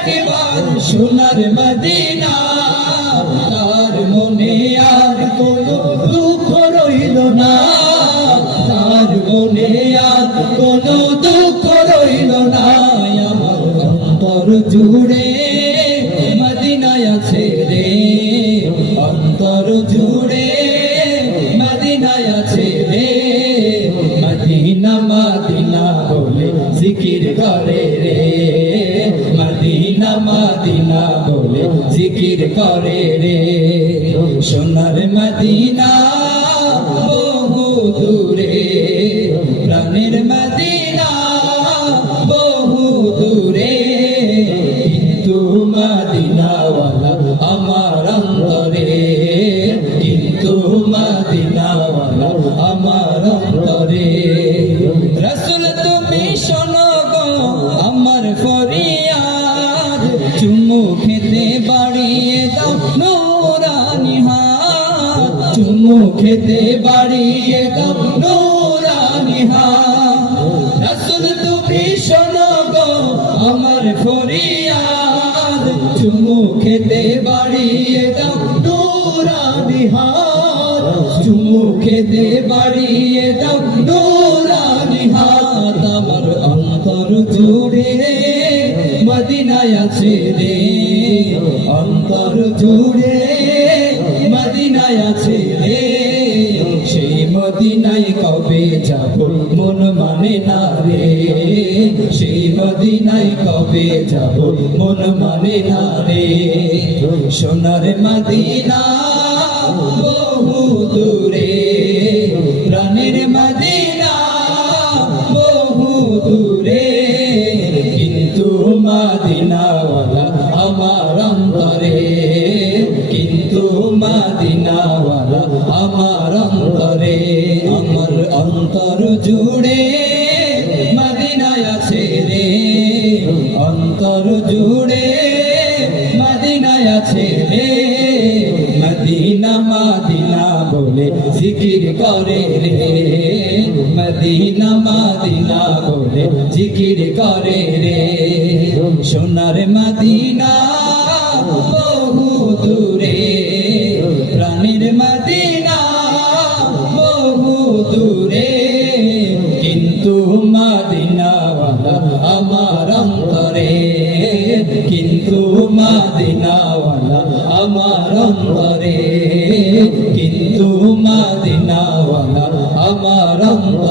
একবার সোনার মদিনা তার মনে আর কোনো দুঃখ রইল না তার মনে আর কোনো দুঃখ রইল না আমার অন্তর জুড়ে মদিনায় আছে রে অন্তর জুড়ে মদিনায় আছে রে মদিনা মদিনা বলে জিকির করে রে মদিনা মদিনা বলে জিকির করে রে সোনার মদিনা বহু দূরে প্রাণের মদিনা বহু দূরে কিন্তু মদিনাওয়ালা আমার অন্তরে কিন্তু মদিনাওয়ালা আমার অন্তরে রাসূল তুমি শোনো গো আমার ফরিয়াদ চুমু খেতে বাড়িয়ে দাও নূরানি হাত চুমু খেতে বাড়িয়ে দাও নূরানি হাত রাসূল তুমি শোনো গো আমার ফরিয়াদ চুমু খেতে বাড়িয়ে দাও নূরানি হাত চুমু খেতে বাড়িয়ে দাও নূরানি হাত আমার অন্তর জুড়ে মদিনায় আছে রে অন্তর জুড়ে মদিনায় আছে রে সেই মদিনায় কবে যাব মন মানে না রে সেই মদিনায় কবে যাব মন মানে না রে সোনার মদিনা বহু দূরে প্রাণের মদিনা বহু দূরে কিন্তু মদিনাওয়ালা আমার অন্তরে কিন্তু মদিনাওয়ালা আমার অন্তরে আমার অন্তর জুড়ে মদিনায় আছে রে অন্তর জুড়ে মদিনায় আছে রে মদিনা মদিনা বলে জিকির করে রে মদিনা মদিনা বলে জিকির করে রে সোনার মদিনা বহু দূরে প্রাণের মদিনা বহু দূরে কিন্তু মদিনাওয়ালা আমার অন্তরে কিন্তু মদিনাওয়ালা আমার অন্তরে কিন্তু মদিনাওয়ালা আমার অন্তরে